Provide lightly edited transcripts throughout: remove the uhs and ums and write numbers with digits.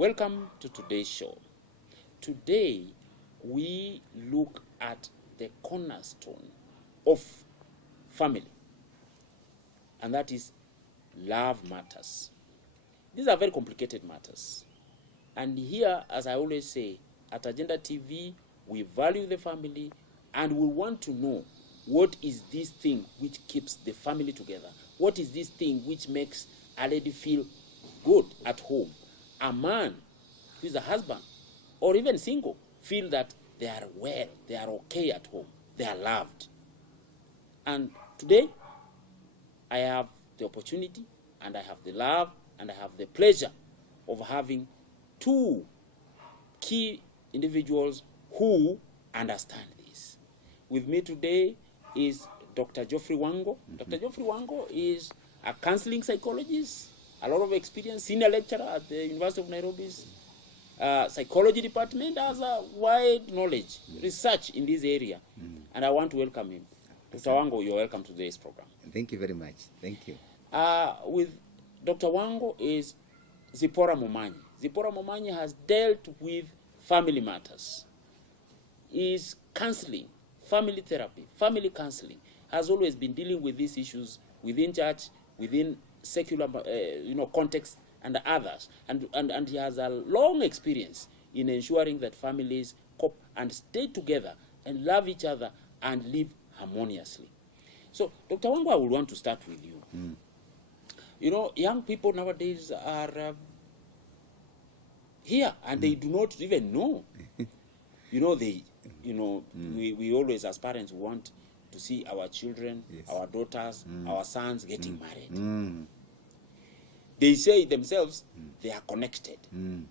Welcome to today's show. Today, we look at the cornerstone of family, and that is love matters. These are very complicated matters. And here, as I always say, at Agenda TV, we value the family, and we want to know what is this thing which keeps the family together? What is this thing which makes a lady feel good at home? A man who is a husband or even single feel that they are well, they are okay at home, they are loved. And today, I have the opportunity, and I have the love, and I have the pleasure of having two key individuals who understand this. With me today is Dr. Geoffrey Wango. Dr. Geoffrey Wango is a counseling psychologist, a lot of experience, senior lecturer at the University of Nairobi's psychology department, has a wide knowledge, research in this area. And I want to welcome him. Dr. Wango, you're welcome to today's program. Thank you very much. Thank you. With Dr. Wango is Zipporah Momanyi. Zipporah Momanyi has dealt with family matters. Is counseling, family therapy, family counseling, has always been dealing with these issues within church, within secular context, and others. And he has a long experience in ensuring that families cope and stay together and love each other and live harmoniously. So, Dr. Wango, I would want to start with you. You know, young people nowadays are here, and they do not even know. We always, as parents, want to see our children, our daughters, our sons getting married. They say themselves they are connected. And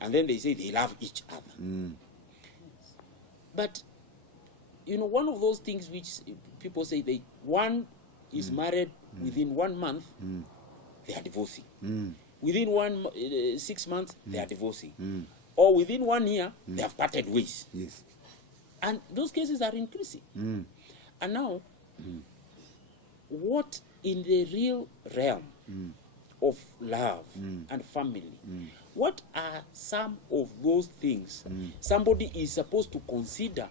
then they say they love each other. But, one of those things which people say, one is married within 1 month, they are divorcing. Within 6 months, they are divorcing. Or within 1 year, they have parted ways. Yes. And those cases are increasing. And now, what in the real realm of love and family, what are some of those things somebody is supposed to consider?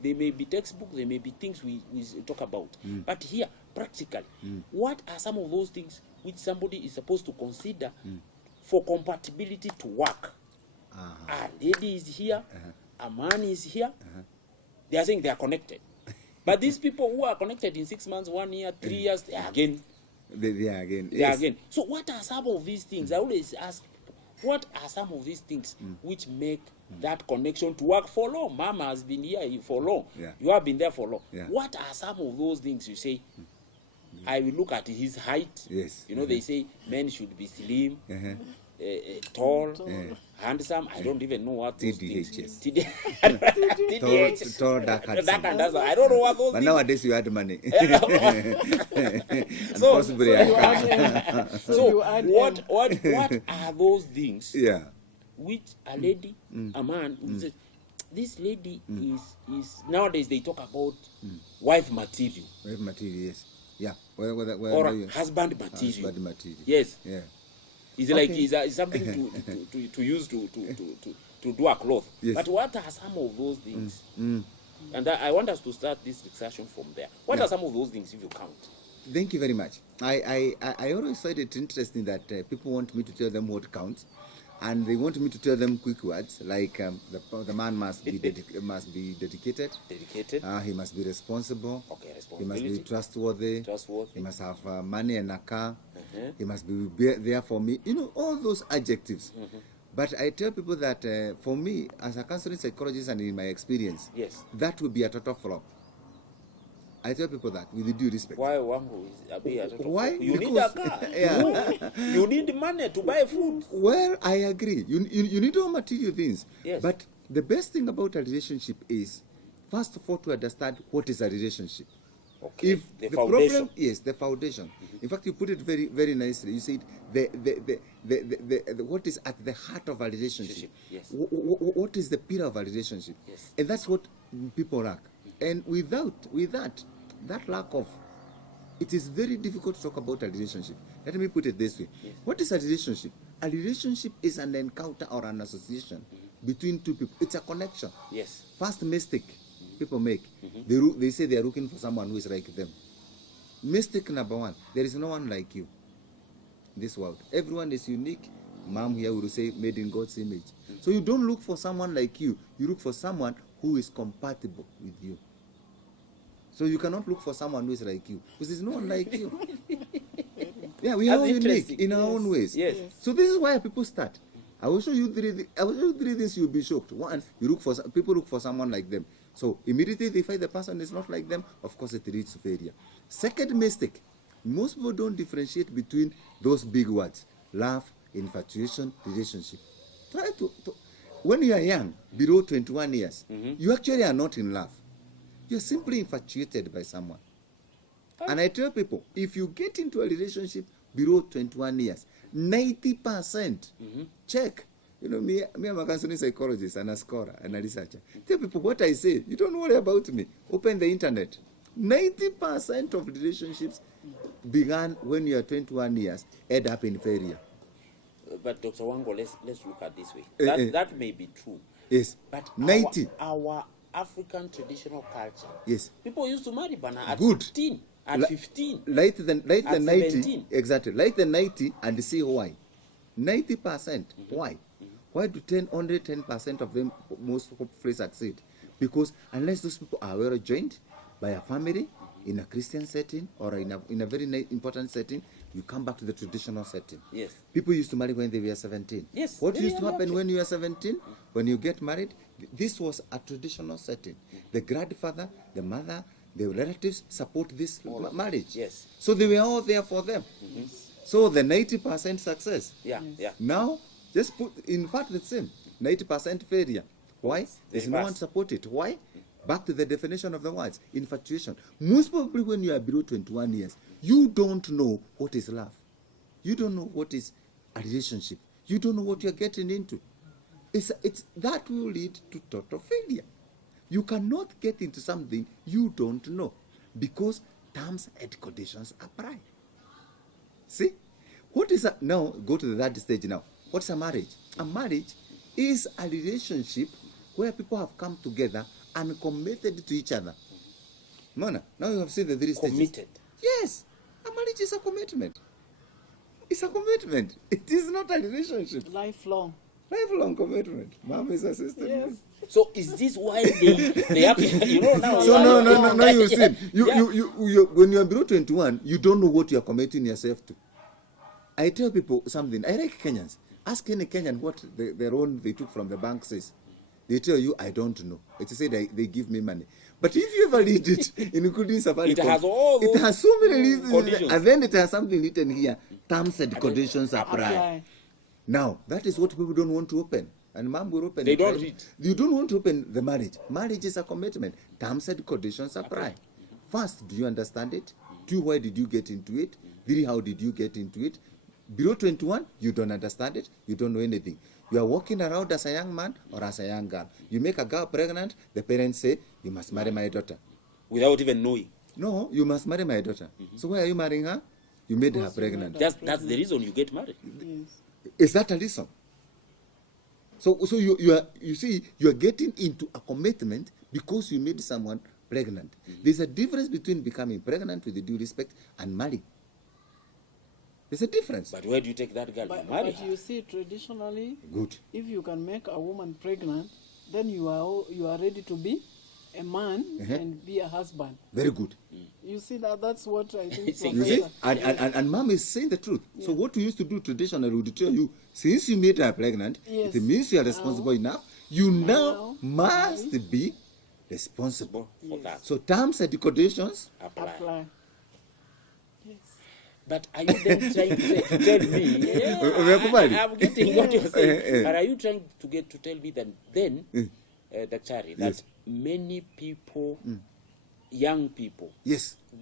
They may be textbook, they may be things we talk about. But here, practically, what are some of those things which somebody is supposed to consider for compatibility to work? A lady is here, a man is here. They are saying they are connected. But these people who are connected in 6 months, 1 year, 3 years, they are again. They are again. They are again. So what are some of these things? I always ask, what are some of these things which make that connection to work for long? Mama has been here for long. You have been there for long. What are some of those things you say? I will look at his height. Yes. They say men should be slim, tall, handsome. I don't even know what those things. TDH. Tall, dark, handsome. I don't know what those but things. Nowadays you had money. So, possibly what are those things? Which a lady, a man, says, this lady is nowadays they talk about wife material. Wife material, yes. Yeah. Or husband material. Husband material. Yes. Yeah. It's like it's something to use to do a cloth. Yes. But what are some of those things? And I want us to start this discussion from there. What are some of those things if you count? Thank you very much. I always find it interesting that people want me to tell them what counts, and they want me to tell them quick words like the man must be dedicated. Dedicated. He must be responsible. Okay, he must be trustworthy. He must have money and a car. He must be there for me. All those adjectives. But I tell people that for me, as a counseling psychologist and in my experience, that would be a total flop. I tell people that with due respect. Why Wango is a total Why? flop? You need a car. You need money to buy food. Well, I agree. You need all material things. Yes. But the best thing about a relationship is, first of all, to understand what is a relationship. Okay. If the problem, the foundation. In fact, you put it very, very nicely. You said the what is at the heart of a relationship. Yes. What is the pillar of a relationship? Yes. And that's what people lack. And without that lack of, it is very difficult to talk about a relationship. Let me put it this way. Yes. What is a relationship? a relationship is an encounter or an association between two people. It's a connection. Yes. First mistake people make, they say they are looking for someone who is like them. Mistake number one, there is no one like you in this world. Everyone is unique. Mom here will say made in God's image. So you don't look for someone like you. You look for someone who is compatible with you. So you cannot look for someone who is like you, because there's no one like you. Yeah, we are all unique in our own ways. Yes. So this is why people start. I will show you three things. You'll be shocked. One, people look for someone like them. So immediately they find the person is not like them. Of course, it leads to failure. Second mistake: most people don't differentiate between those big words: love, infatuation, relationship. Try to when you are young, below 21 years, you actually are not in love. You're simply infatuated by someone. And I tell people, if you get into a relationship below 21 years, 90%, check. You know, me I'm a counseling psychologist and a scholar and a researcher. Tell people what I say. You don't worry about me. Open the internet. 90% of relationships began when you are 21 years, end up in failure. But Dr. Wango, let's look at this way. That may be true. Yes. But 90. Our African traditional culture. Yes. People used to marry Bana at Good. 16, at 15. Light the 90. 17. Exactly. Light the 90 and see why. 90%. Why? Why do only 10% of them most hopefully succeed? Because unless those people are well joined by a family in a Christian setting or in a very important setting, you come back to the traditional setting. Yes. People used to marry when they were 17. Yes. What used to happen when you were 17? When you get married, this was a traditional setting. The grandfather, the mother, the relatives support this marriage. Yes. So they were all there for them. So the 90% success. Yeah. Now, just put, in fact, the same. 90% failure. Why? There's no one support it. Why? Back to the definition of the words, infatuation. Most probably when you are below 21 years, you don't know what is love. You don't know what is a relationship. You don't know what you're getting into. It's that will lead to total failure. You cannot get into something you don't know because terms and conditions apply. See? What is a, now, go to the third stage now. What's a marriage? A marriage is a relationship where people have come together and committed to each other. Mona, now you have seen the three stages. Committed. Yes. A marriage is a commitment. It's a commitment. It is not a relationship. Lifelong commitment. Mom is assistant. Yes. So is this why they have, now? So no, you see. You when you are below 21, you don't know what you are committing yourself to. I tell people something. I like Kenyans. Ask any Kenyan what the loan they took from the bank says. They tell you, I don't know. It's say they give me money. But if you ever read it, including Safaricom, it has so many reasons, and then it has something written here: terms and conditions apply. Now, that is what people don't want to open. And Mom will open They it. don't read. You don't want to open the marriage. Marriage is a commitment. Terms and conditions apply. First, do you understand it? Two, why did you get into it? Three, how did you get into it? Below 21, you don't understand it. You don't know anything. You are walking around as a young man or as a young girl. You make a girl pregnant, the parents say, you must marry my daughter. Without even knowing. No, you must marry my daughter. So why are you marrying her? You made her pregnant. That's the reason you get married. Yes. Is that a reason? So you see, you are getting into a commitment because you made someone pregnant. There's a difference between becoming pregnant with due respect and marrying. There's a difference. But where do you take that girl? But you see, traditionally, Good. if you can make a woman pregnant, then you are ready to be a man and be a husband. Very good. You see that's what I think. You see, and Mom is saying the truth. Yeah. So what we used to do traditionally would tell you, since you made her pregnant, it means you are responsible enough. You now must be responsible for that. So terms and conditions apply. Yes. But are you then trying to tell me? I'm getting what you're saying. But are you trying to tell me that then, Daktari, that many people, young people,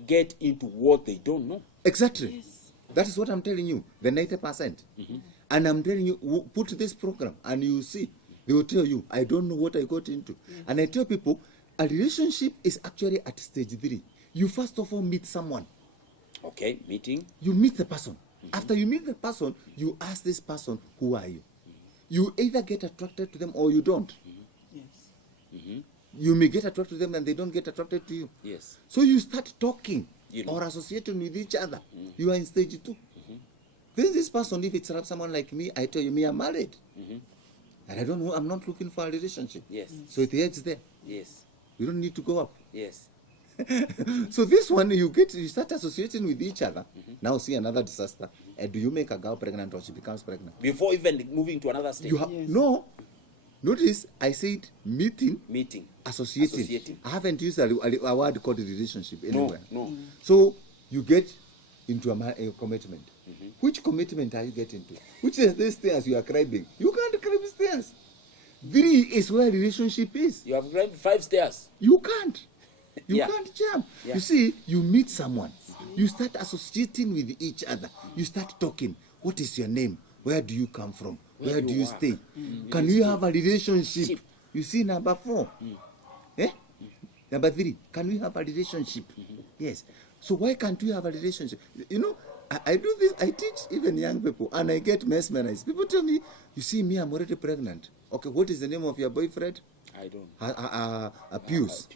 get into what they don't know? Exactly. Yes. That is what I'm telling you. The 90%. And I'm telling you, put this program, and you see, they will tell you, I don't know what I got into. And I tell people, a relationship is actually at stage 3. You first of all meet someone. Okay, meeting. You meet the person. After you meet the person, you ask this person, who are you? You either get attracted to them or you don't. Yes. You may get attracted to them and they don't get attracted to you. Yes. So you start talking You know. or associating with each other. You are in stage 2. Then this person, if it's someone like me, I tell you, me, I'm married. And I don't know, I'm not looking for a relationship. Yes. So it ends there. Yes. You don't need to go up. Yes. So this one, you start associating with each other. Now see another disaster. Do you make a girl pregnant or she becomes pregnant? Before even moving to another stage. Yes. No. Notice I said meeting, Meeting. associating. I haven't used a word called relationship anywhere. No. So you get into a commitment. Which commitment are you getting to? Which is the stairs you are climbing? You can't climb stairs. 3 is where relationship is. You have climbed 5 stairs. You can't. You Yeah. can't jump. Yeah. You see, you meet someone. You start associating with each other. You start talking. What is your name? Where do you come from? Where do you work? stay? Can we have a relationship? You see, number 4. Number 3, can we have a relationship? Yes. So why can't we have a relationship? You know, I do this, I teach even young people, and I get mesmerized. People tell me, you see me, I'm already pregnant. Okay, what is the name of your boyfriend? I don't. Pius.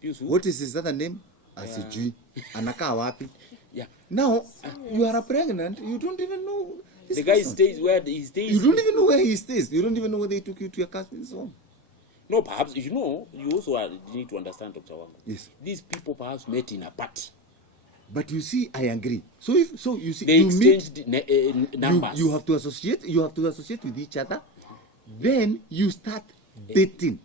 Pius who? What is his other name? Asijui. Anakaa wapi? Yeah. Now, you are pregnant, you don't even know this The guy person. stays where he stays. You don't even know where he stays. You don't even know whether he took you to your cousin's home. No, perhaps, you know, you also need to understand, Dr. Wango. Yes. These people perhaps met in a party. But you see, I agree. So you see, They you meet, exchanged numbers. you have to associate. You have to associate with each other. Then you start dating.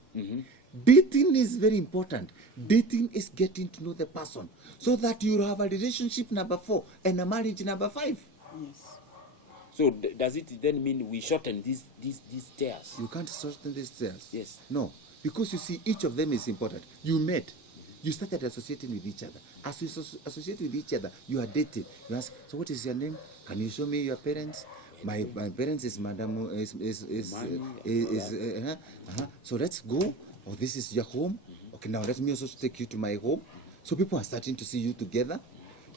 Dating is very important. Dating is getting to know the person so that you have a relationship number 4 and a marriage number 5. Yes. So does it then mean we shorten these stairs? You can't shorten these stairs. Yes. No, because you see, each of them is important. You met. You started associating with each other. As you associate with each other, you are dating. You ask, so what is your name? Can you show me your parents? My parents is Madam So let's go. Oh, this is your home. Okay, now let me also take you to my home. So people are starting to see you together.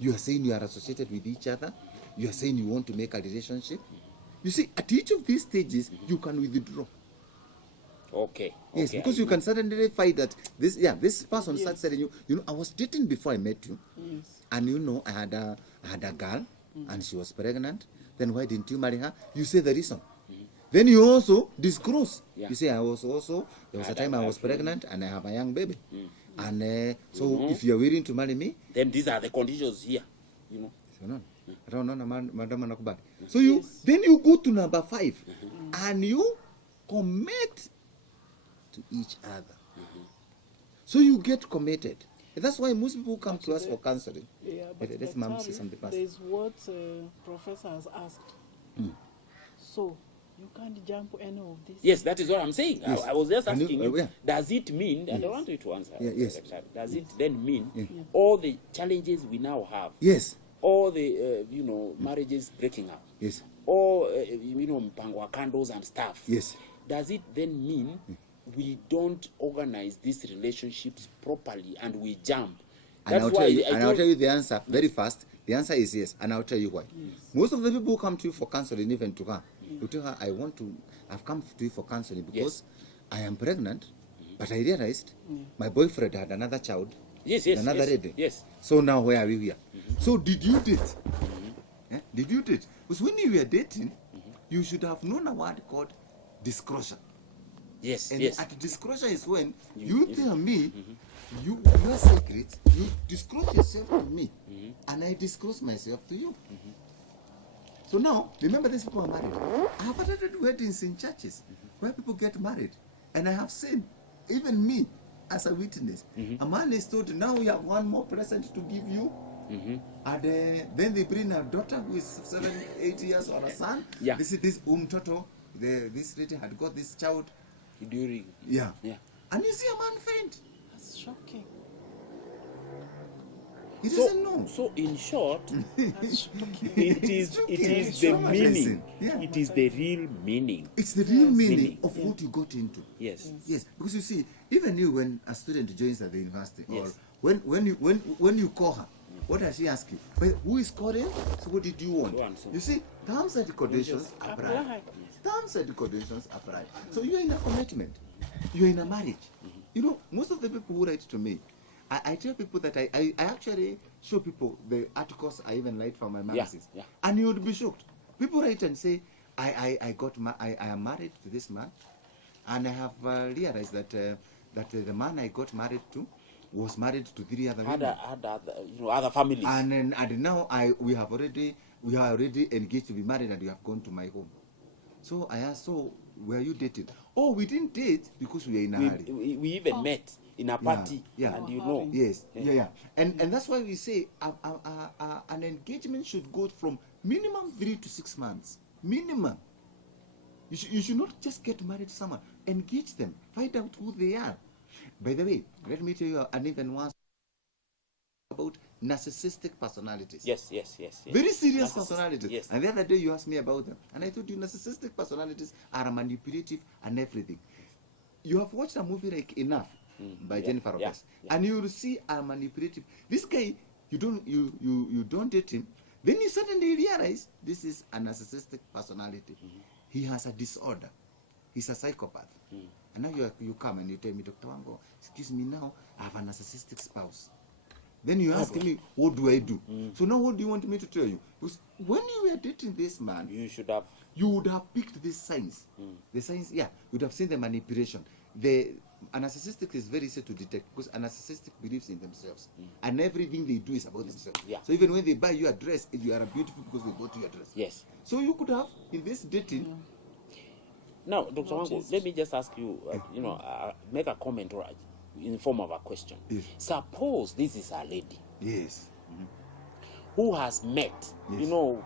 You are saying you are associated with each other. You are saying you want to make a relationship. You see, at each of these stages, you can withdraw. Okay. Yes, okay, because you can suddenly find that this person starts telling you, you know, I was dating before I met you, and you know, I had a girl, and she was pregnant. Then why didn't you marry her? You say the reason. Then you also disclose. Yeah. You say there was a time I was pregnant and I have a young baby, and so if you are willing to marry me, then these are the conditions here, you know. So then you go to number 5, and you commit to each other. So you get committed. That's why most people come to us for counseling. Yeah, but Let's mom say something fast. there's what professor has asked. So you can't jump any of this. Yes, that is what I'm saying. Yes. I was just Can you- asking you, yeah. does it mean, and I want you to answer, yes. does it then mean all the challenges we now have, Yes. all the, marriages breaking up, Yes. all, mpangwa candles and stuff, Yes. does it then mean we don't organize these relationships properly and we jump? And I'll tell you the answer very fast. The answer is yes, and I'll tell you why. Most of the people who come to you for counseling, even to her, you tell her, I've come to you for counseling because I am pregnant, but I realized my boyfriend had another child, yes, another lady. Yes. So now where are we here? So did you date? Did you date? Because when you were dating, you should have known a word called disclosure. Yes, And yes. at disclosure is when you tell me your secret, you disclose yourself to me, and I disclose myself to you. So now, remember, these people are married. I have attended weddings in churches where people get married, and I have seen, even me as a witness, a man is told, now we have one more present to give you. And then they bring a daughter who is 7, 8 years, or a son. Yeah. This is this Toto. This lady had got this child. During. Yeah. Yeah. And you see a man faint. That's shocking. He doesn't know. So in short, That's shocking. it is the meaning. Yeah. It is the real meaning. It's the real meaning Meaning. of what you got into. Yes. Yes, because you see, even you, when a student joins at the university, or Yes. when you call her, What does she ask you? But who is calling? So what did you want? You see, terms and conditions apply. Terms and conditions apply. So you're in a commitment. You're in a marriage. You know, most of the people who write to me, I tell people that I actually show people the articles I even write for my magazines. Yeah. And you would be shocked. People write and say, I am married to this man, and I have realized that the man I got married to was married to 3 other women. Other families. And now we are already engaged to be married, and you have gone to my home. So I asked, so were you dating? Oh, we didn't date because we were in a hurry. We even met in a party, and you know. Yes, yeah. And that's why we say an engagement should go from minimum 3 to 6 months. Minimum. You should not just get married to someone. Engage them. Find out who they are. By the way, let me tell you an even one about narcissistic personalities. Yes. Very serious personalities. Yes. And the other day you asked me about them. And I told you narcissistic personalities are manipulative and everything. You have watched a movie like Enough by Jennifer Lopez. Yeah. And you will see a manipulative. This guy, you don't date him. Then you suddenly realize this is a narcissistic personality. He has a disorder. He's a psychopath. And now you come and you tell me, Dr. Wango, excuse me, now I have a narcissistic spouse. Then you ask me, what do I do? So now what do you want me to tell you? Because when you were dating this man, you would have picked these signs. The signs, you would have seen the manipulation. A narcissistic is very easy to detect because a narcissistic believes in themselves. And everything they do is about themselves. Yeah. So even when they buy you a dress, you are beautiful because they bought you a dress. Yes. So you could have, in this dating... Now, Dr. Wango, let me just ask you, make a comment in the form of a question. Yes. Suppose this is a lady. Yes. Who has met. Yes. You know,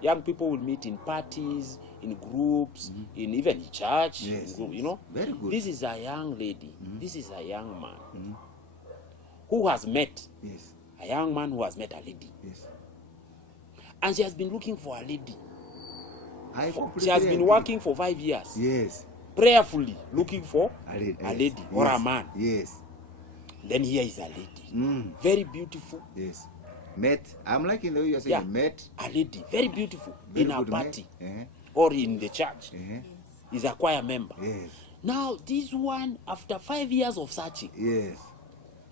young people will meet in parties, in groups, in even in church. Yes. In group, you know. Very good. This is a young lady. This is a young man who has met a young man who has met a lady. Yes. And she has been looking for a lady. She She has been working for 5 years. Yes. Prayerfully looking for a lady or yes. a man. Yes. Then here is a lady. Very beautiful. Yes. Met. I'm liking the way you're saying met. A lady. Very beautiful. Very in a good party. Met. Or in the church. Is a choir member. Yes. Now, this one, after 5 years of searching. Yes.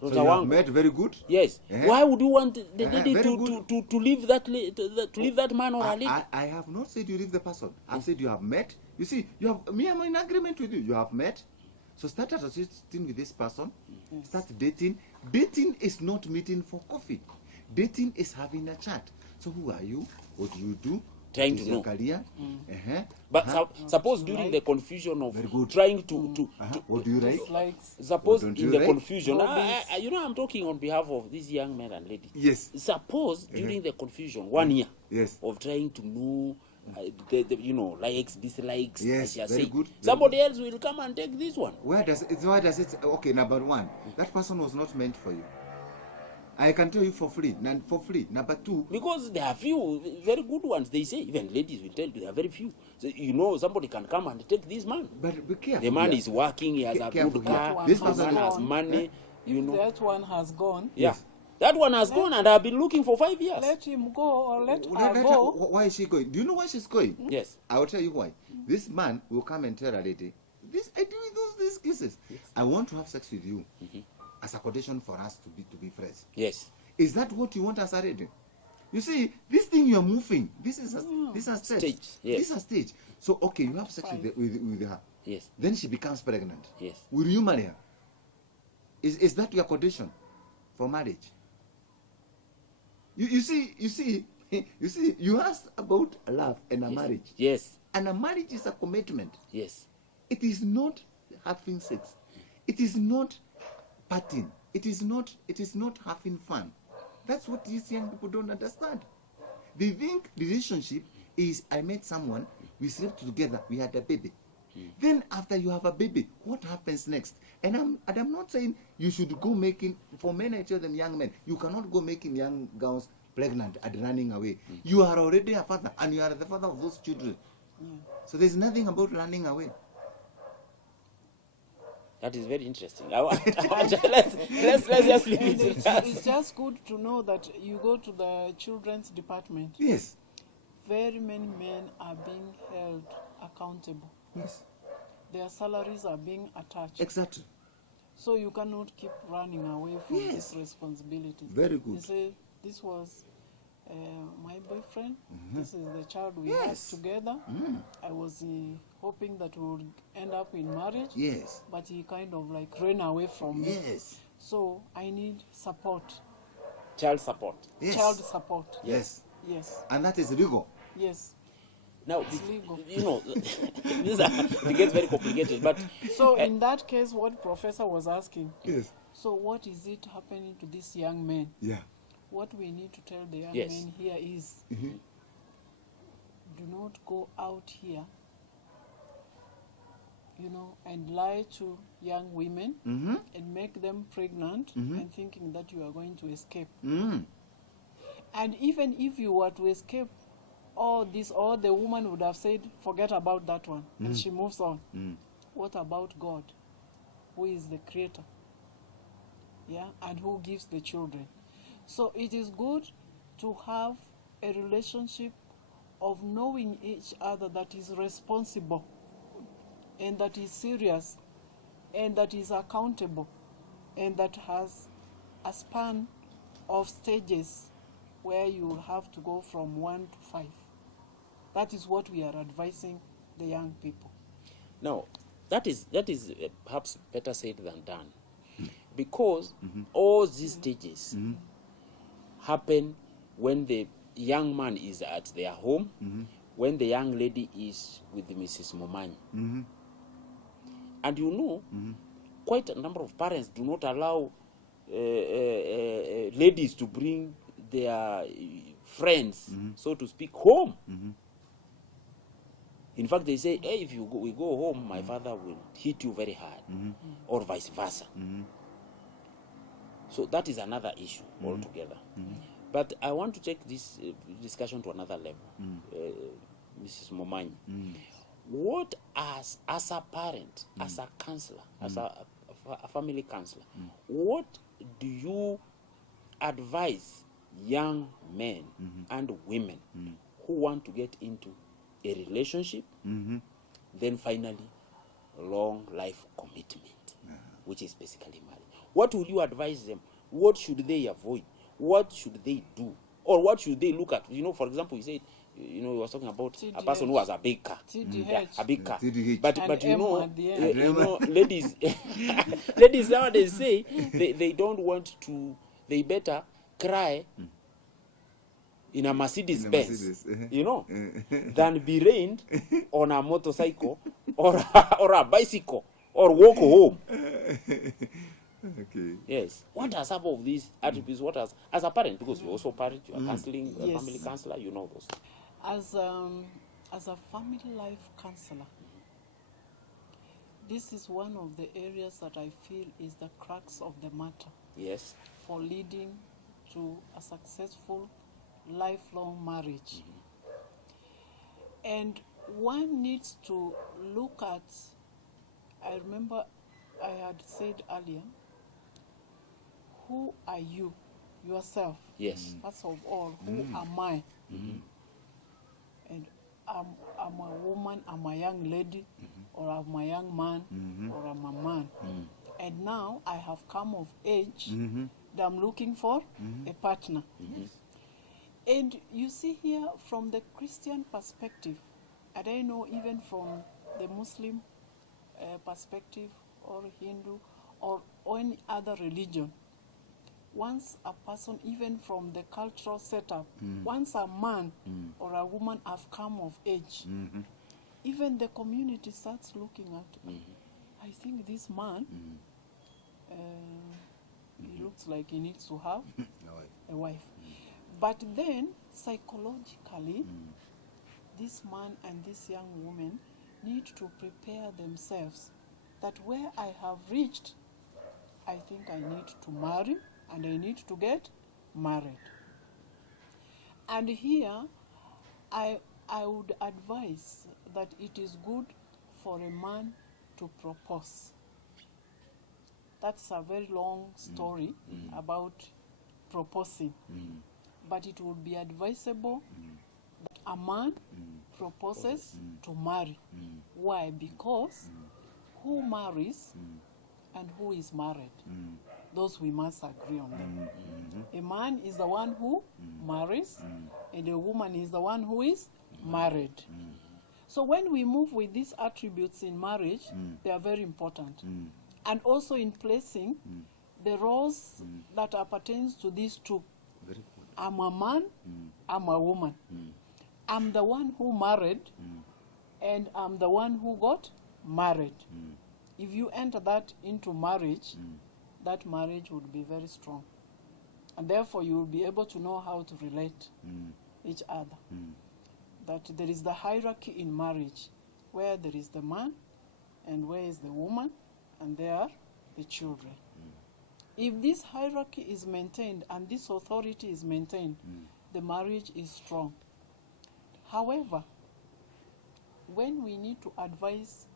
So Dr. you have Wango, met very good? Yes. Why would you want the lady to leave that to leave that man or a lady? I have not said you leave the person. I've said you have met. You see, I'm in agreement with you. You have met. So start associating with this person. Start dating. Dating is not meeting for coffee. Dating is having a chat. So who are you? What do you do? Trying to know. Career? But suppose during the confusion of trying to what do you write? Suppose in the confusion, I'm talking on behalf of these young men and ladies. Yes. Suppose during the confusion, 1 year of trying to know, likes, dislikes. Yes, very good. Somebody else will come and take this one. Why does it? Okay, number one, that person was not meant for you. I can tell you for free. Number two, because there are few very good ones. They say even ladies will tell you there are very few. So, somebody can come and take this man. But be careful. The man is working. He has a good car. This man has money. That one has gone. Yes. That one has gone, and I've been looking for 5 years. Let him go or let her go. Why is she going? Do you know why she's going? Yes. I will tell you why. This man will come and tell a lady, I do these cases. Yes. I want to have sex with you. As a condition for us to be friends. Yes. Is that what you want as a lady? You see, this thing you're moving, this is a stage. Yes. This is a stage. So, okay, you have sex with her. Yes. Then she becomes pregnant. Yes. Will you marry her? Is that your condition for marriage? You see, you asked about love and a marriage. Yes. And a marriage is a commitment. Yes. It is not having sex. It is not partying. It is not having fun. That's what these young people don't understand. They think relationship is I met someone, we slept together, we had a baby. Then after you have a baby, what happens next? And I'm not saying you should go making, for men I tell them, young men, you cannot go making young girls pregnant and running away. You are already a father and you are the father of those children. So there's nothing about running away. That is very interesting. Let's just leave And it. it's just good to know that you go to the children's department. Yes. Very many men are being held accountable. Yes. Their salaries are being attached. Exactly. So you cannot keep running away from Yes. this responsibility. Very good. You say, this was my boyfriend. Mm-hmm. This is the child we Yes. had together. I was hoping that we would end up in marriage. Yes. But he kind of like ran away from me. Yes. So I need support. Child support. Yes. Child support. Yes. Yes. And that is legal. Yes. Now, It's legal. you know, it gets very complicated. But So in that case, what Professor was asking, Yes. so what is it happening to these young men? Yeah. What we need to tell the young Yes. men here is, Mm-hmm. do not go out here, and lie to young women Mm-hmm. and make them pregnant and thinking that you are going to escape. Mm. And even if you were to escape all this, or the woman would have said, forget about that one, and she moves on. What about God, who is the creator? Yeah, and who gives the children? So it is good to have a relationship of knowing each other that is responsible and that is serious and that is accountable and that has a span of stages where you will have to go from 1 to 5. That is what we are advising the young people. now, that is perhaps better said than done, because all these stages happen when the young man is at their home, when the young lady is with Mrs. Momanyi. And you know, quite a number of parents do not allow ladies to bring their friends, so to speak, home. In fact, they say, hey, if we go home, my father will hit you very hard, or vice versa. So that is another issue altogether. But I want to take this discussion to another level. Mrs. Momanyi, what as a parent, as a counselor, as a family counselor, what do you advise young men and women who want to get into a relationship, then finally long life commitment, which is basically marriage? What will you advise them? What should they avoid? What should they do? Or what should they look at? You know, for example, you said, you was talking about TDH. a person who has a big car. TDH. Yeah, a big car. TDH. But And you M know, at the end. ladies, ladies nowadays say they don't want to, they better cry in a Mercedes Benz, than be rained on a motorcycle or a bicycle or walk home. Okay. Yes. What are some of these attributes? What as a parent, because you're also a parent, you are counseling, a Yes. family counselor, you know those. As a family life counselor, this is one of the areas that I feel is the crux of the matter Yes. for leading to a successful lifelong marriage. And one needs to look at, I remember I had said earlier, who are you yourself? Yes. First of all, who am I? And I'm a woman, I'm a young lady, or I'm a young man, or I'm a man. And now I have come of age that I'm looking for a partner. And you see here from the Christian perspective, and I know even from the Muslim perspective, or Hindu, or any other religion, once a person, even from the cultural setup, once a man or a woman have come of age, even the community starts looking at, I think this man, he looks like he needs to have a wife. But then, psychologically, this man and this young woman need to prepare themselves that where I have reached, I think I need to marry and I need to get married. And here, I would advise that it is good for a man to propose. That's a very long story about proposing. But it would be advisable that a man proposes to marry. Why? Because who marries and who is married, those we must agree on them. A man is the one who marries, and a woman is the one who is married. So when we move with these attributes in marriage, they are very important. And also in placing the roles that appertains to these two. Very good. I'm a man, I'm a woman. I'm the one who married, and I'm the one who got married. If you enter that into marriage, that marriage would be very strong. And therefore you will be able to know how to relate each other. That there is the hierarchy in marriage, where there is the man, and where is the woman, and there are the children. If this hierarchy is maintained and this authority is maintained, the marriage is strong. However, when we need to advise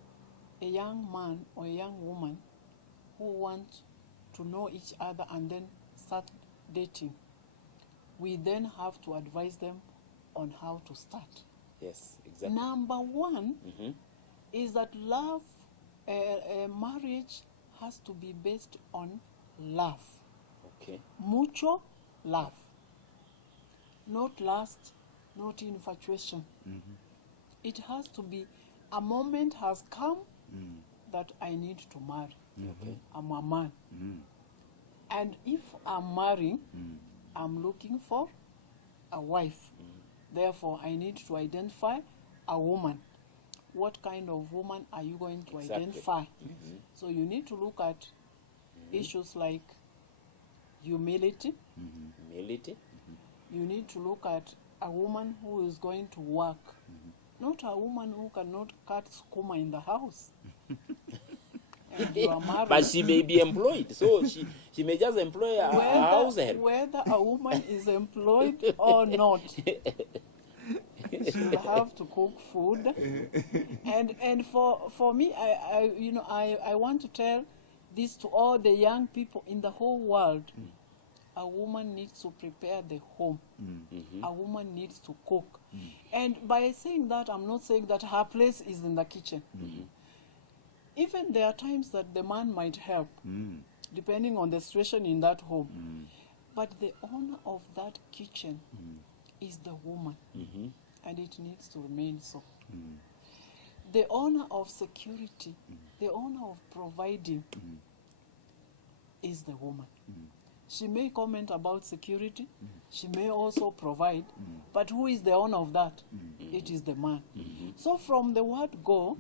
a young man or a young woman who want to know each other and then start dating, we then have to advise them on how to start. Yes, exactly. Number one is that love, marriage has to be based on love. Okay. Mutual love. Not lust, not infatuation. It has to be, a moment has come that I need to marry. Okay. I'm a man. And if I'm marrying, I'm looking for a wife. Therefore, I need to identify a woman. What kind of woman are you going to identify? So you need to look at issues like humility. Humility. You need to look at a woman who is going to work. Not a woman who cannot cut skuma in the house. And you are married. But she may be employed, so she may just employ a house help. Whether a woman is employed or not, she'll have to cook food. And for me, I want to tell this to all the young people in the whole world. A woman needs to prepare the home. A woman needs to cook. And by saying that, I'm not saying that her place is in the kitchen. Even there are times that the man might help, depending on the situation in that home. But the owner of that kitchen is the woman, and it needs to remain so. The owner of security, the owner of providing is the woman. She may comment about security, she may also provide, but who is the owner of that? It is the man. So from the word go,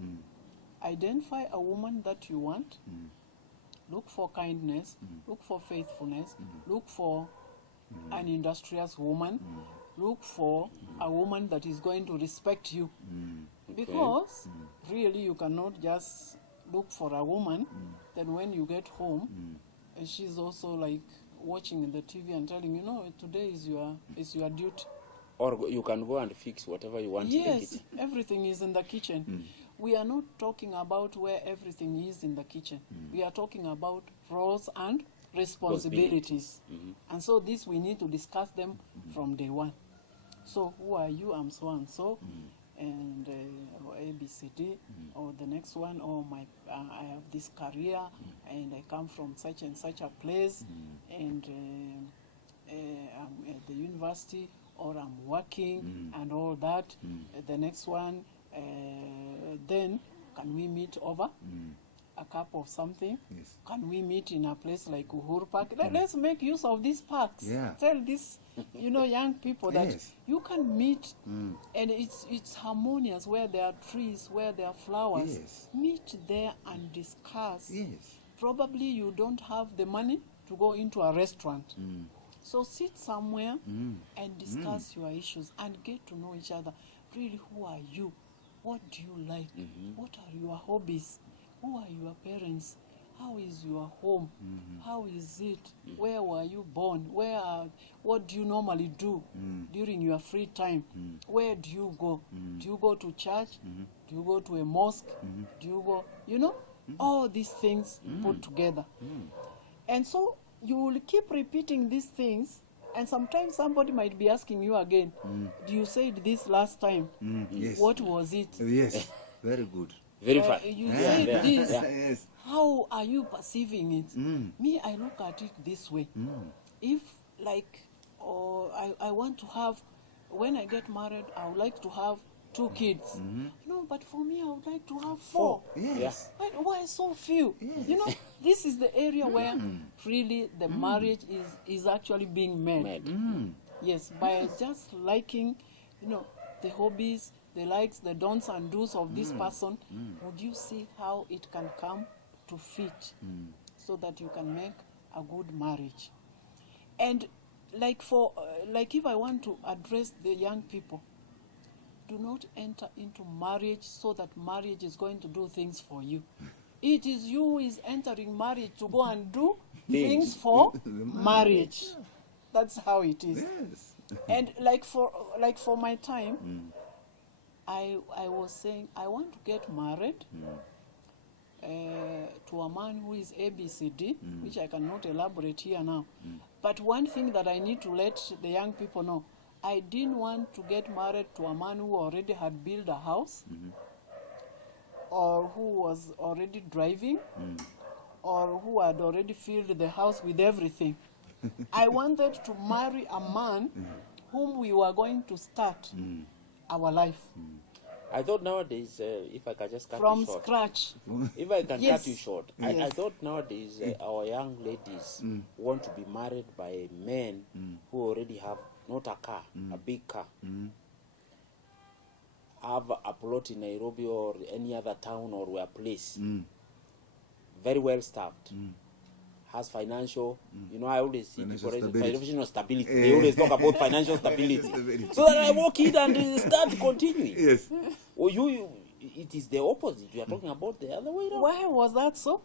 identify a woman that you want, look for kindness, look for faithfulness, look for an industrious woman, look for a woman that is going to respect you. Because really you cannot just look for a woman, then when you get home, and she's also like watching the TV and telling you, no, today is your duty. Or you can go and fix whatever you want in the kitchen. Yes, everything is in the kitchen. We are not talking about where everything is in the kitchen. We are talking about roles and responsibilities. And so this we need to discuss them from day one. So who are you? I'm so and so, and or ABCD, or the next one, or I have this career, and I come from such and such a place, and I'm at the university, or I'm working, and all that. The next one, then can we meet over a cup of something? Yes. Can we meet in a place like Uhuru Park? Let's make use of these parks. Yeah. Tell these, young people that Yes. you can meet, and it's harmonious where there are trees, where there are flowers. Yes. Meet there and discuss. Yes. Probably you don't have the money to go into a restaurant. So sit somewhere and discuss your issues and get to know each other. Really, who are you? What do you like? What are your hobbies? Who are your parents? How is your home? How is it? Where were you born? What do you normally do during your free time? Where do you go? Do you go to church? Do you go to a mosque? Do you go, all these things put together. And so you will keep repeating these things, and sometimes somebody might be asking you again, you said this last time. Yes. What was it? Yes. Very good. Very fast. You said this. Yes. How are you perceiving it? Me, I look at it this way. If, like, I want to have, when I get married, I would like to have 2 kids. But for me, I would like to have 4. Yes. Why so few? Yes. This is the area where really the marriage is actually being made. Yes, by just liking, the hobbies, the likes, the don'ts and do's of this person, would you see how it can come to fit so that you can make a good marriage? And like if I want to address the young people, do not enter into marriage so that marriage is going to do things for you. It is you who is entering marriage to go and do things for marriage. That's how it is. Yes. And like for my time, I was saying I want to get married to a man who is ABCD, which I cannot elaborate here now. But one thing that I need to let the young people know, I didn't want to get married to a man who already had built a house, or who was already driving, or who had already filled the house with everything. I wanted to marry a man whom we were going to start our life. I thought nowadays, if I can just cut from you short. Scratch. If I can Yes. cut you short, Yes. I thought nowadays our young ladies want to be married by a man who already have not a car, a big car. Have a plot in Nairobi or any other town or a place. Very well staffed. Has financial, I always see Financial people stability. financial stability. They always talk about financial stability. So that I walk in and start continuing. Yes. Or it is the opposite. You are talking about the other way around. Why was that so?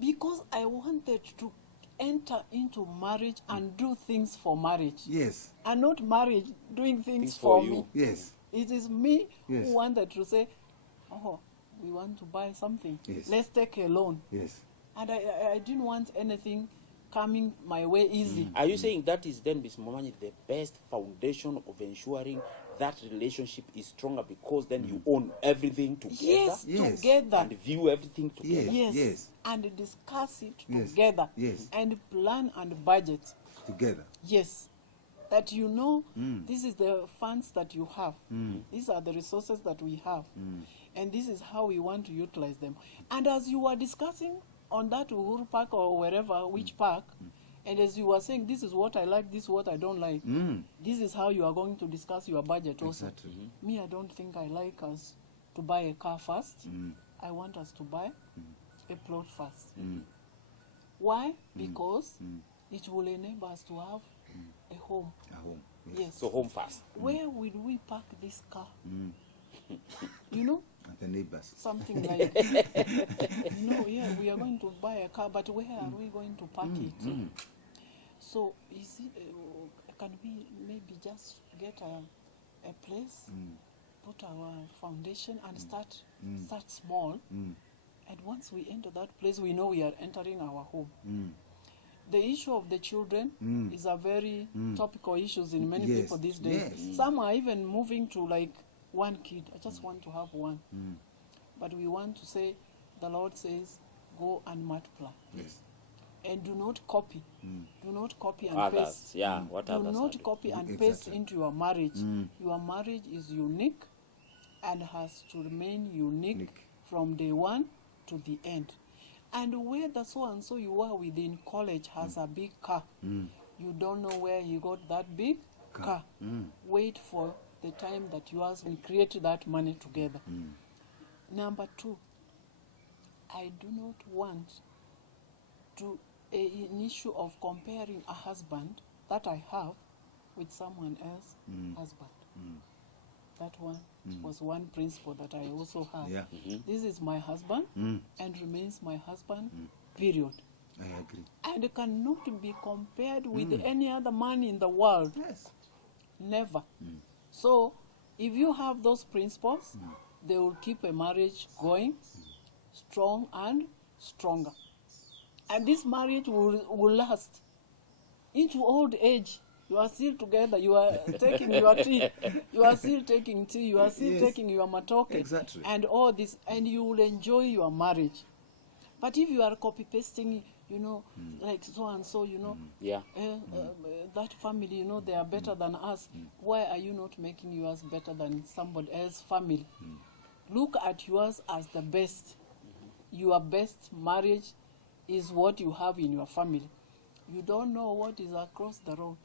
Because I wanted to enter into marriage and do things for marriage. Yes. And not marriage doing things for for you. me. Yes. It is me Yes. who wanted to say, oh, we want to buy something. Yes. Let's take a loan. Yes. And I didn't want anything coming my way easy. Are you saying that is then, Ms. Momani, the best foundation of ensuring that relationship is stronger because then you own everything together? Yes, Yes. together. And view everything together? Yes. Yes. And discuss it Yes. together. Yes. And plan and budget. Together. Yes. That this is the funds that you have. These are the resources that we have. And this is how we want to utilize them. And as you were discussing on that Uhuru Park or wherever, which park, and as you were saying, this is what I like, this is what I don't like, this is how you are going to discuss your budget also. Exactly. Me, I don't think I like us to buy a car first. I want us to buy a plot first. Why? Because it will enable us to have a home. A home. Yes. So home first. Where will we park this car? And the neighbors. Something like, we are going to buy a car, but where are we going to park it? So, can we maybe just get a place, put our foundation and start small, and once we enter that place, we know we are entering our home. The issue of the children is a very topical issue in many people these days. Yes. Some are even moving to like one kid. I just want to have one. But we want to say, the Lord says, go and multiply. Yes. And do not copy. Do not copy and Others, paste. yeah, what do others are not doing. copy and Exactly. paste into your marriage. Your marriage is unique and has to remain unique from day one to the end. And whether so and so you are within college has a big car, you don't know where he got that big car. Wait for the time that you guys will create that money together. Number 2, I do not want to an issue of comparing a husband that I have with someone else's husband. That one was one principle that I also have. Yeah. This is my husband and remains my husband, period. I agree. And it cannot be compared with any other man in the world. Yes. Never. So, if you have those principles, they will keep a marriage going strong and stronger. And this marriage will last into old age. You are still together. You are taking your tea. You are still taking tea. You are still taking your matoke. Exactly. And all this, and you will enjoy your marriage. But if you are copy pasting, like so and so, that family, they are better than us. Why are you not making yours better than somebody else's family? Look at yours as the best. Your best marriage is what you have in your family. You don't know what is across the road,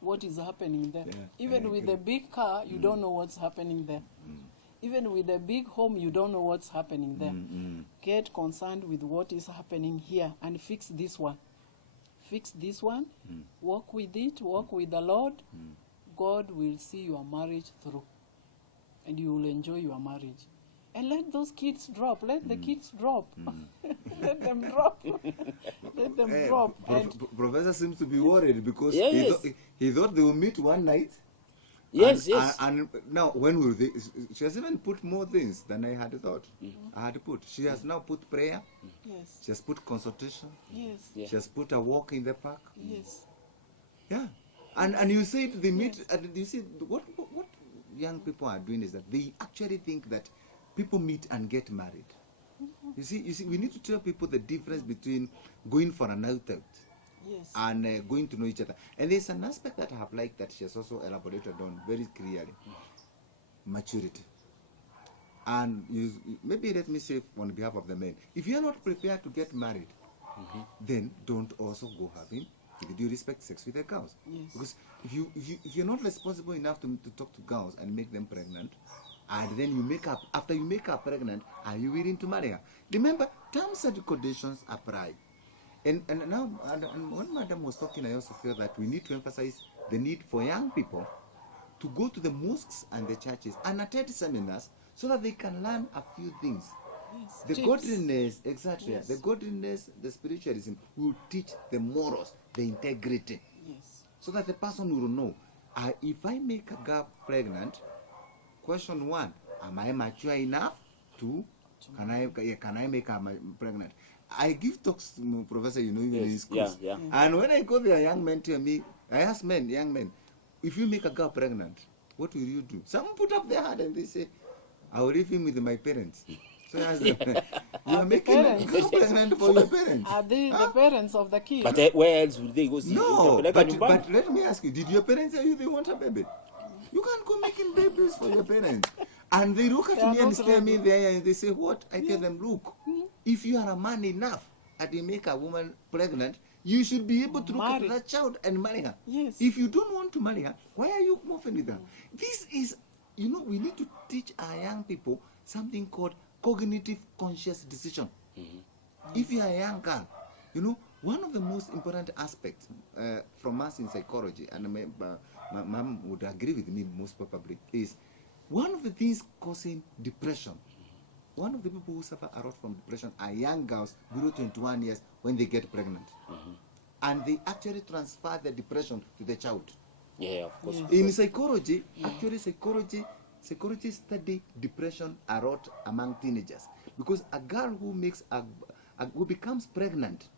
what is happening there. Even with a big car, you don't know what's happening there. Even with a big home, you don't know what's happening there. Get concerned with what is happening here and fix this one. Fix this one, walk with it, walk with the Lord. God will see your marriage through, and you will enjoy your marriage. And let those kids drop. Let the kids drop. Let them drop. Let them drop. Professor seems to be worried because he thought they will meet one night. Yes. And now, when will they? She has even put more things than I had thought. I had put. She has now put prayer. Yes. She has put consultation. Yes. She has put a walk in the park. Yes. Yeah. And you see they meet. And you see what young people are doing is that they actually think that people meet and get married. You see, we need to tell people the difference between going for an out and going to know each other. And there's an aspect that I have liked that she has also elaborated on very clearly. Maturity. And maybe let me say on behalf of the men, if you're not prepared to get married, then don't also go having, with due respect, sex with the girls. Because if you're not responsible enough to talk to girls and make them pregnant, and then after you make her pregnant, are you willing to marry her? Remember, terms and conditions apply. And now, when Madam was talking, I also feel that we need to emphasize the need for young people to go to the mosques and the churches and attend seminars so that they can learn a few things. The godliness, exactly. The godliness, the spiritualism will teach the morals, the integrity. So that the person will know, if I make a girl pregnant, question one, am I mature enough to, can I make her pregnant? I give talks to Professor, even in schools. And when I go there, young men tell me, I ask young men, if you make a girl pregnant, what will you do? Some put up their hand and they say, I will leave him with my parents. So I ask them, you are making a girl pregnant for your parents. Are they the parents of the kids? But where else will they go see? No, but let me ask you, did your parents tell you they want a baby? You can't go making babies for your parents. And they look at me and stare me there and they say, what? I tell them, look, if you are a man enough and you make a woman pregnant, you should be able to look at that child and marry her. If you don't want to marry her, why are you moving with her? This is, we need to teach our young people something called cognitive conscious decision. If you are a young girl, one of the most important aspects from us in psychology, and my mom would agree with me most probably, is one of the things causing depression. One of the people who suffer a lot from depression are young girls below 21 years when they get pregnant. And they actually transfer the depression to the child. Yeah, of course. In psychology, actually psychology study depression a lot among teenagers. Because a girl who becomes pregnant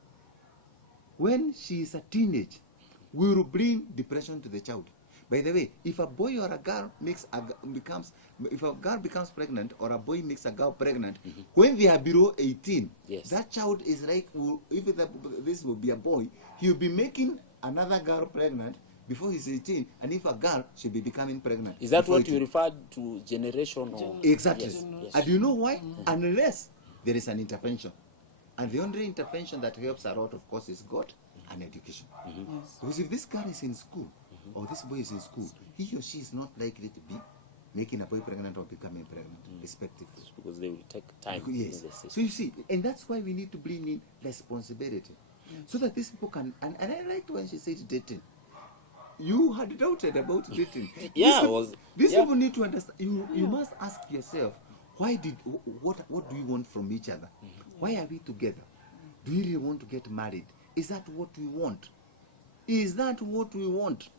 when she is a teenage will bring depression to the child. By the way, if a boy or a girl if a girl becomes pregnant or a boy makes a girl pregnant, when they are below 18, that child is like, this will be a boy, he will be making another girl pregnant before he's 18, and if a girl, she'll be becoming pregnant. Is that what you referred to, generational? Exactly. And you know why? Unless there is an intervention. And the only intervention that helps a lot, of course, is God and education. Because if this girl is in school, or this boy is in school, he or she is not likely to be making a boy pregnant or becoming pregnant, respectively. Because they will take time. Yes. So you see, and that's why we need to bring in responsibility. So that these people can, and I liked when she said dating. You had doubted about dating. These people need to understand, you must ask yourself, what do we want from each other? Why are we together? Do we really want to get married? Is that what we want? Is that what we want?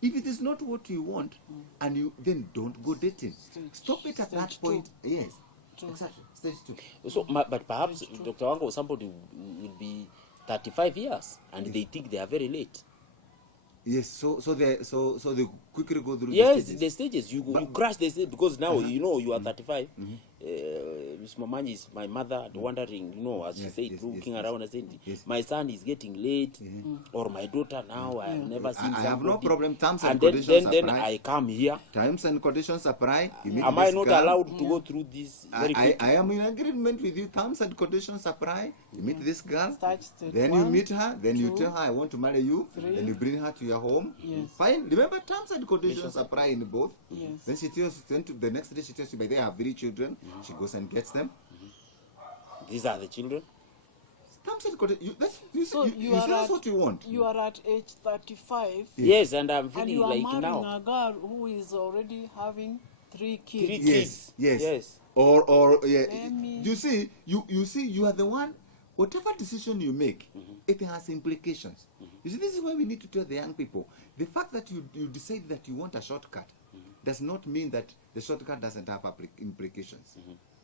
If it is not what you want, and then don't go dating. Stop it at that point. Yes. 2. Exactly. Stage 2. So, but perhaps Dr. Wango, somebody will be 35 years and they think they are very late. Yes, so they quickly go through the stages. You crash the stage because now you are 35. Miss Mamanji is my mother, wondering, as she said, looking around and saying, my son is getting late, or my daughter now, I have never seen. I have no problem. Terms and conditions apply. Then I come here. Terms and conditions apply. Am I not allowed to go through this very quickly? I am in agreement with you. Terms and conditions apply. You meet this girl, then 1, you meet her, then 2, you tell her, I want to marry you, 3. then you bring her to your home. Yes. Fine. Remember, terms and conditions apply in both. Yes. Then she tells you, the next day she tells you, by they have 3 children. She goes and gets them. These are the children. Terms and conditions. You So see, that's what you want. You are at age 35. Yes, and I'm And feeling you are like marrying now. a girl who is already having 3 kids. 3 Yes, kids. yes. Yes. Or yeah. Amy. You see, you are the one. Whatever decision you make, it has implications. You see, this is why we need to tell the young people. The fact that you decide that you want a shortcut does not mean that the shortcut doesn't have implications.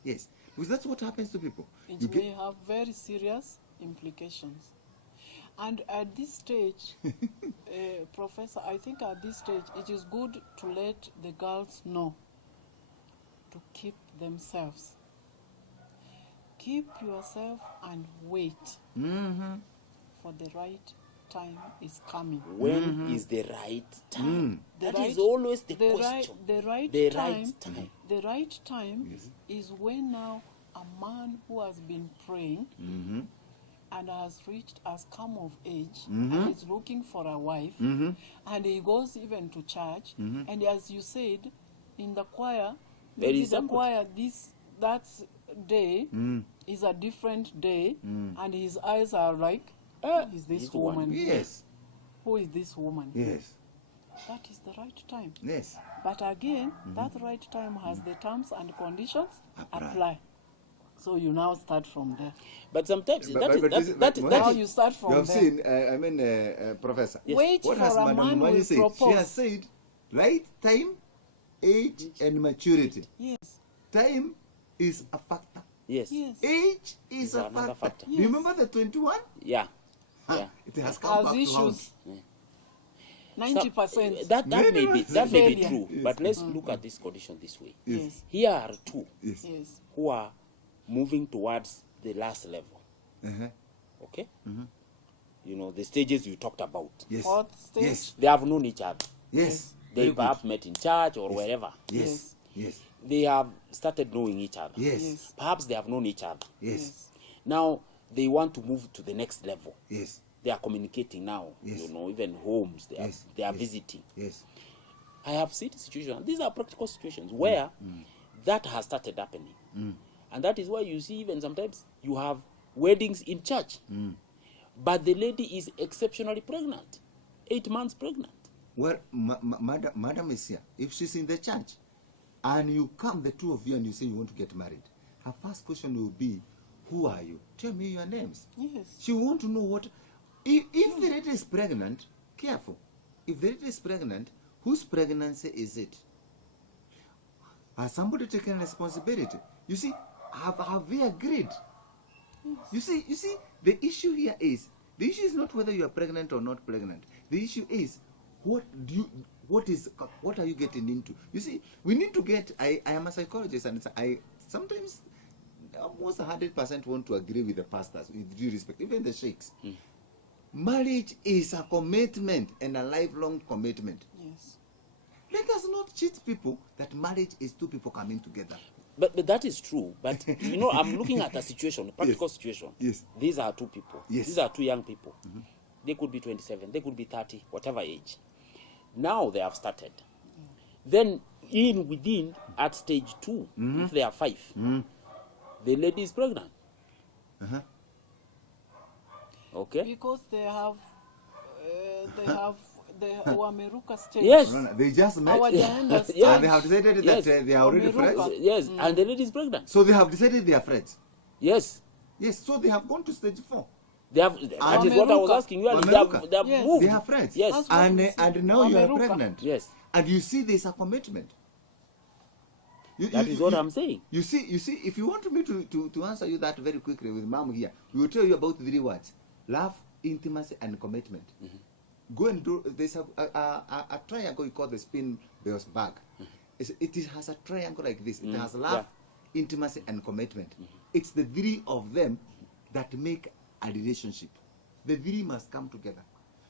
Yes, because that's what happens to people. It may have very serious implications. And at this stage, Professor, I think at this stage, it is good to let the girls know to keep themselves. Keep yourself and wait for the right time is coming. When is the right time? That is right- always the question. The right The time, right time. The right time is when now a man who has been praying and has come of age and is looking for a wife and he goes even to church and as you said in the choir, maybe the choir that day is a different day and his eyes are like, is this woman? Yes. Who is this woman? Yes. That is the right time. Yes. But again, that right time has the terms and conditions apply. So you now start from there. But sometimes Now you start from You have there. seen, Professor. Yes. Wait What for has a Madam man Mumani will said? propose. She has said, right time, age, and maturity. Yes. Time is a factor. Yes. Yes. Age is a another factor. Do you remember the 21? Yeah. Yeah. It has come back to issues. haunt. 90%. That may be Failure. true. Yes. But let's look at this condition this way. Yes. Here are 2 Yes. Yes. who are moving towards the last level. Okay? The stages you talked about. Yes. 4th stage. Yes. They have known each other. Yes. They Very good. perhaps met in church or wherever. Yes. Yes. They have started knowing each other. Yes. Yes. Perhaps they have known each other. Yes. Now they want to move to the next level. Yes. They are communicating now. Yes. Even homes they are, Yes. they are Yes. visiting. Yes. I have seen situations. These are practical situations where that has started happening, and that is why you see even sometimes you have weddings in church, but the lady is exceptionally pregnant, 8 months pregnant. Well, Madam is here. If she's in the church, and you come, the 2 of you, and you say you want to get married, her first question will be, who are you? Tell me your names. Yes. She want to know what. If the lady is pregnant, careful. If the lady is pregnant, whose pregnancy is it? Has somebody taken responsibility? You see, have they agreed? You see, the issue here is, the issue is not whether you are pregnant or not pregnant. The issue is, what are you getting into? You see, we need to get, I am a psychologist, and I sometimes almost 100% want to agree with the pastors, with due respect, even the sheikhs. Marriage is a commitment and a lifelong commitment. Yes. Let us not cheat people that marriage is 2 people coming together. But that is true. But I'm looking at a situation, a practical situation. Yes. These are 2 people. Yes. These are 2 young people. They could be 27, they could be 30, whatever age. Now they have started. Then within at stage 2, if they are 5, the lady is pregnant. Okay. Because they have the Wameruka stage. Yes. They just met. Our gender stage. And they have decided that they are already Wameruka. friends. Yes, and the lady is pregnant. So they have decided they are friends. Yes. Yes, so they have gone to stage 4. They have. That is what I was asking you. They Wameruka. have Yes. moved. They are friends. Yes. That's what we see. And now you are Wameruka. pregnant. Yes. And you see there's a commitment. That is what I'm saying. You see, if you want me to answer you that very quickly with Mom here, we will tell you about 3 words: love, intimacy, and commitment. Go and do. There's a triangle you call the spin-Bell's bag. It has a triangle like this. It has love, intimacy, and commitment. It's the 3 of them that make a relationship. The 3 must come together.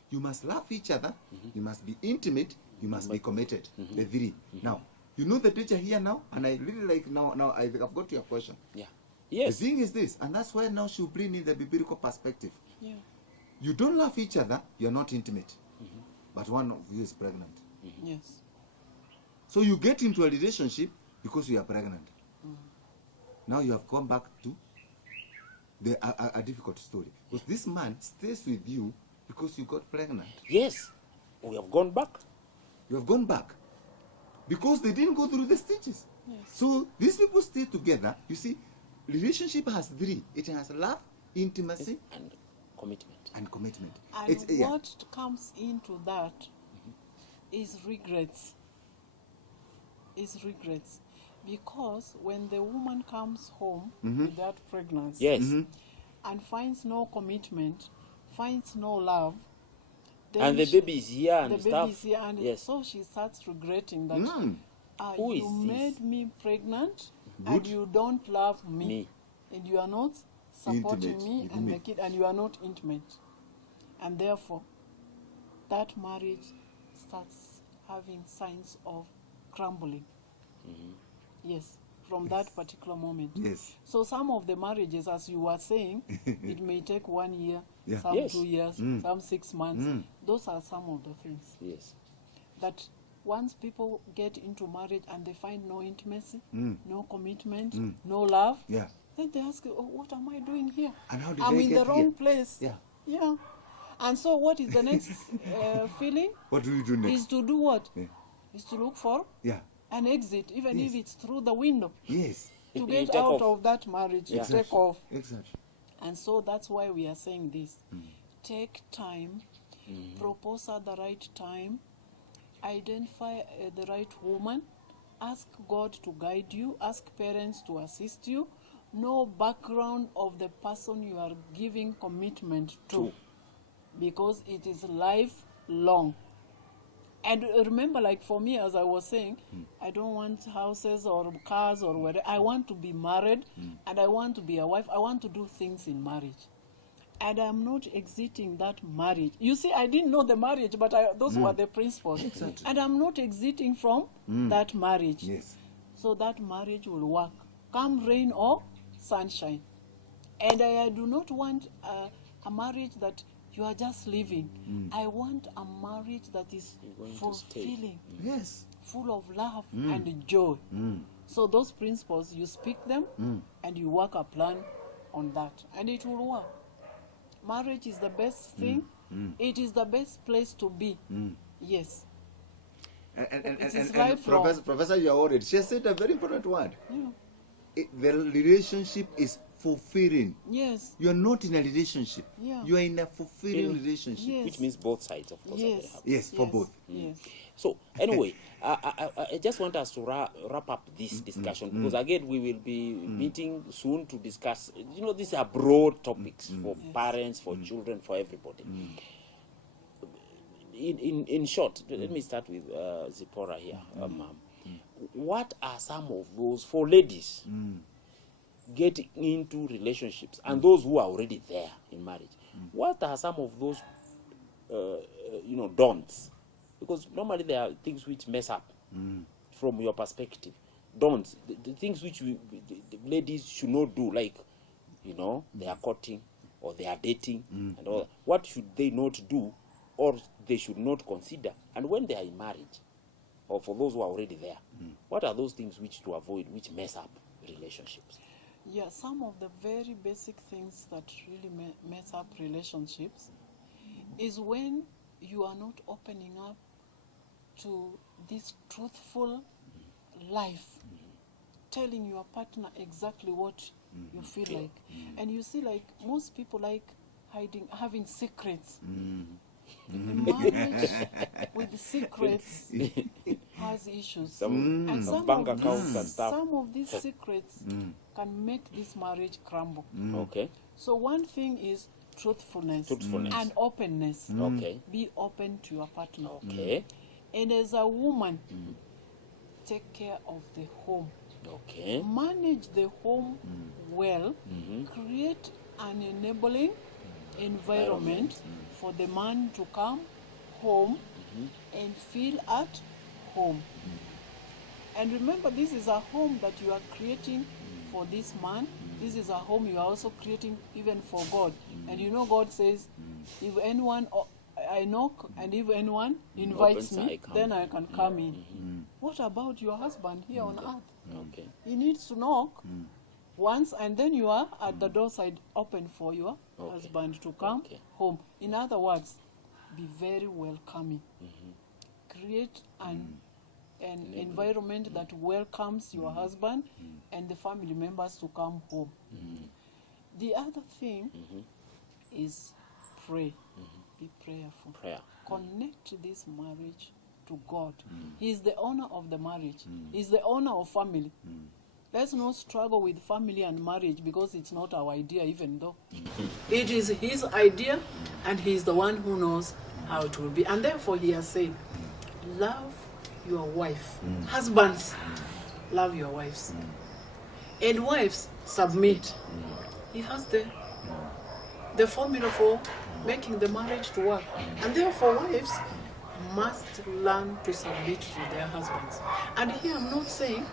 You must love each other. You must be intimate. You must be committed. The 3. Now, you know the danger here now, and I really like now. I've got to your question. Yeah. Yes. The thing is this, and that's why now she'll bring in the biblical perspective. Yeah. You don't love each other. You're not intimate. But one of you is pregnant. Yes. So you get into a relationship because you are pregnant. Now you have gone back to a difficult story. Because this man stays with you because you got pregnant. Yes. We have gone back. You have gone back. Because they didn't go through the stages. Yes. So these people stay together. You see, relationship has 3. It has love, intimacy, and commitment. And commitment. And what comes into that is regrets. Because when the woman comes home with that pregnancy and finds no commitment, finds no love, and the baby is here and stuff. So she starts regretting that you made me pregnant and you don't love me. And you are not supporting me and the kid, and you are not intimate. And therefore, that marriage starts having signs of crumbling. Yes, from that particular moment. Yes. So some of the marriages, as you were saying, it may take 1 year, some 2 years, some 6 months. Those are some of the things. Yes. That once people get into marriage and they find no intimacy, no commitment, no love, then they ask, what am I doing here? And how did I'm I in get the wrong here? place. Yeah. And so what is the next feeling? What do you do next? Is to do what? Is to look for an exit, even if it's through the window. Yes. To get out of that marriage, to take off. Exactly. And so that's why we are saying this. Take time, propose at the right time, identify the right woman, ask God to guide you, ask parents to assist you, know background of the person you are giving commitment to, because it is lifelong. And remember, like for me, as I was saying, I don't want houses or cars or whatever. I want to be married and I want to be a wife. I want to do things in marriage. And I'm not exiting that marriage. You see, I didn't know the marriage, but those were the principles. Exactly. And I'm not exiting from that marriage. Yes. So that marriage will work, come rain or sunshine. And I do not want a marriage that you are just living. I want a marriage that is fulfilling, full of love and joy. So those principles, you speak them and you work a plan on that, and it will work. Marriage is the best thing. It is the best place to be. Yes. And Professor, you are worried. She said a very important word. The relationship is fulfilling. Yes. You are not in a relationship. You are in a fulfilling relationship. Yes. Which means both sides, of course. Yes, for both. Yes. So, anyway, I just want us to wrap up this discussion, because, again, we will be meeting soon to discuss, these are broad topics for parents, for children, for everybody. In short, let me start with Zipporah here, Ma'am. What are some of those, for ladies, getting into relationships, and those who are already there in marriage, what are some of those, don'ts? Because normally there are things which mess up from your perspective. Don'ts, the things which the ladies should not do, like, they are courting or they are dating and all that. What should they not do, or they should not consider? And when they are in marriage, or for those who are already there, what are those things which to avoid, which mess up relationships? Yeah, some of the very basic things that really mess up relationships is when you are not opening up to this truthful life, telling your partner exactly what you feel like. And you see, like, most people like having secrets. Marriage with secrets has issues. Some And bank accounts and stuff. some of these secrets can make this marriage crumble. Okay. So one thing is truthfulness. And openness. Okay. Be open to your partner. Okay. And as a woman, take care of the home. Okay. Manage the home well. Create an enabling environment for the man to come home and feel at home. And remember, this is a home that you are creating for this man. This is a home you are also creating even for God. And you know, God says, if anyone, I knock, and if anyone invites me, then I can come in. What about your husband here on earth? Okay. He needs to knock once, and then you are at the door side open for your husband to come home. In other words, be very welcoming. Create an environment that welcomes your husband and the family members to come home. The other thing is pray. Be prayerful. Connect this marriage to God. He is the owner of the marriage. He is the owner of family. Let's not struggle with family and marriage because it's not our idea, even though it is his idea, and he is the one who knows how it will be. And therefore he has said, love your wife. Husbands, love your wives. And wives, submit. He has the formula for making the marriage to work. And therefore wives must learn to submit to their husbands. And here I'm not saying,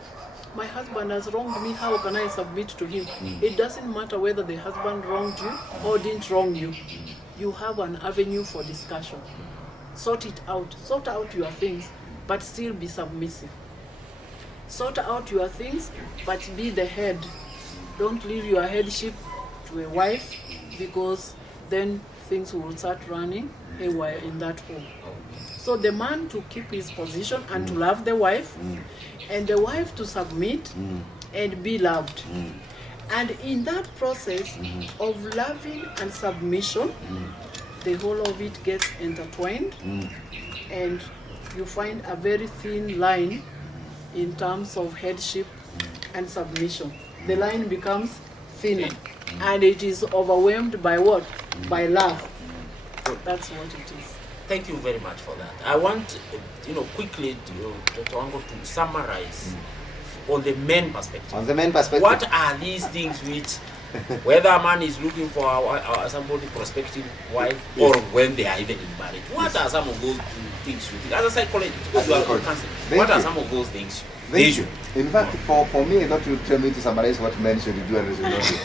my husband has wronged me, how can I submit to him? It doesn't matter whether the husband wronged you or didn't wrong you. You have an avenue for discussion. Sort it out. Sort out your things, but still be submissive. Sort out your things, but be the head. Don't leave your headship to a wife, because then things will start running haywire in that home. So the man to keep his position and to love the wife, and the wife to submit and be loved. And in that process of loving and submission, the whole of it gets intertwined, and you find a very thin line in terms of headship and submission. The line becomes thinner, and it is overwhelmed by what? By love. That's what it is. Thank you very much for that. I want, quickly, Dr. Wango, to summarize on the men perspective. On the men perspective. What are these things which, whether a man is looking for somebody prospective wife, or when they are even in marriage, what are some of those things you think? As a psychologist, because you are counseling, what are some of those things they should? In fact, for me, I thought you tell me to summarize what men should do and should not do.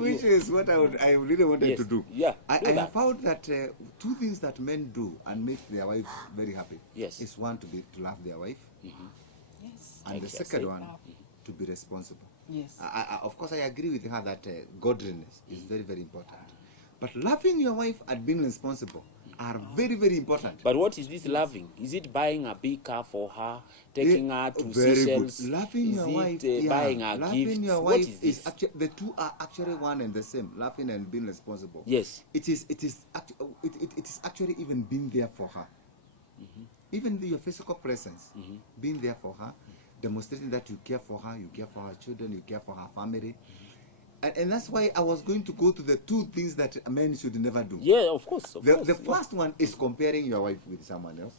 Which is what I really wanted to do. Yeah, I have found that two things that men do and make their wife very happy. Yes. Is one, to love their wife. Yes. And the second one, to be responsible. Yes. Of course, I agree with her that godliness is very, very important. But loving your wife and being responsible are very, very important. But what is this loving? Is it buying a big car for her, taking her to Seychelles? Loving your wife, buying her loving gifts? your What wife is this? actually, the two are actually one and the same. Loving and being responsible. Yes. It is actually even being there for her. Even your physical presence, being there for her, demonstrating that you care for her, you care for her children, you care for her family. And that's why I was going to go to the two things that men should never do. Yeah, of course. The first one is comparing your wife with someone else.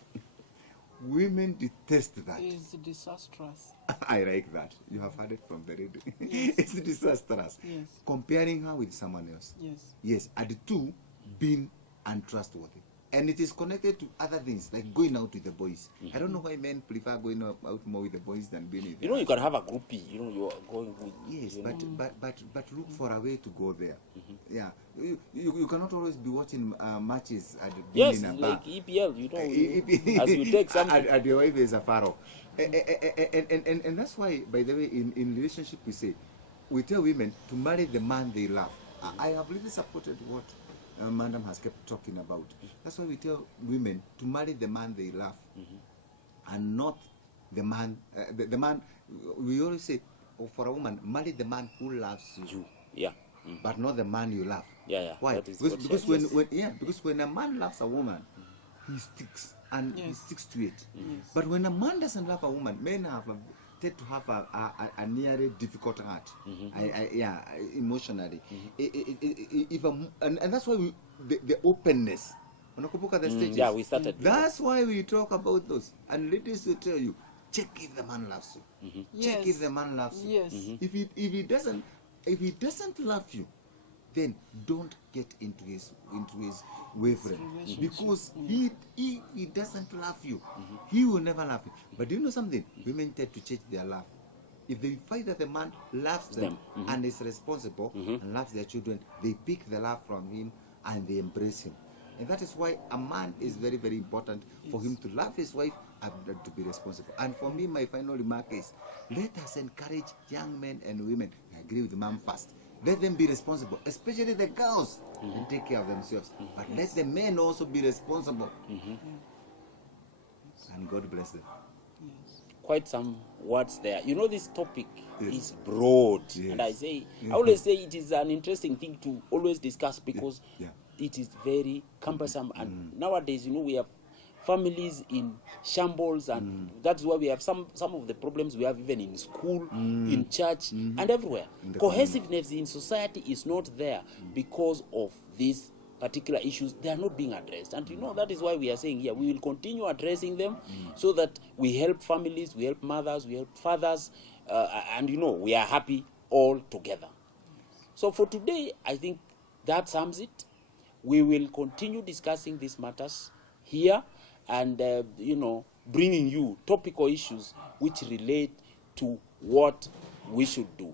Women detest that. It's disastrous. I like that. You have heard it from the radio. Yes. It's disastrous. Yes. Comparing her with someone else. Yes. Yes. And the two, being untrustworthy. And it is connected to other things, like going out with the boys. I don't know why men prefer going out more with the boys than being with You can have a groupie. You are going with. Yes, but look for a way to go there. Yeah, you cannot always be watching matches at Yes, in a like bar. EPL. As you take something. and your wife is afar off. And that's why, by the way, in relationship we tell women to marry the man they love. I have really supported what Madam has kept talking about. That's why we tell women to marry the man they love, and not the man. The man. We always say, for a woman, marry the man who loves you. Yeah. But not the man you love. Yeah. Why? Because when a man loves a woman, he sticks. and he sticks to it. But when a man doesn't love a woman, men tend to have a nearly difficult heart, emotionally. And that's why the openness. Unakumbuka the stages? Yeah, we started. That's why we talk about those. And ladies will tell you, check if the man loves you. Check if the man loves you. Yes. If he doesn't love you, then don't get into his wavelength, because if he doesn't love you, he will never love you. But do you know something? Women tend to change their love. If they find that the man loves them and is responsible and loves their children, they pick the love from him and they embrace him. And that is why a man is very, very important for him to love his wife and to be responsible. And for me, my final remark is, let us encourage young men and women. I agree with mom first. Let them be responsible, especially the girls, and take care of themselves. But let the men also be responsible. And God bless them. Quite some words there. You know, this topic is broad. And I always say it is an interesting thing to always discuss, because it is very cumbersome. And nowadays, you know, we have families in shambles, and that's why we have some of the problems we have even in school, in church, and everywhere. Cohesiveness in society is not there because of these particular issues. They are not being addressed. And you know, that is why we are saying here, we will continue addressing them so that we help families, we help mothers, we help fathers, and you know, we are happy all together. So for today, I think that sums it. We will continue discussing these matters here, and you know, bringing you topical issues which relate to what we should do.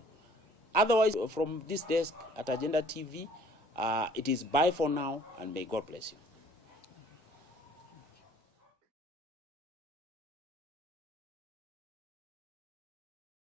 Otherwise, from this desk at Agenda TV, it is bye for now, and may God bless you.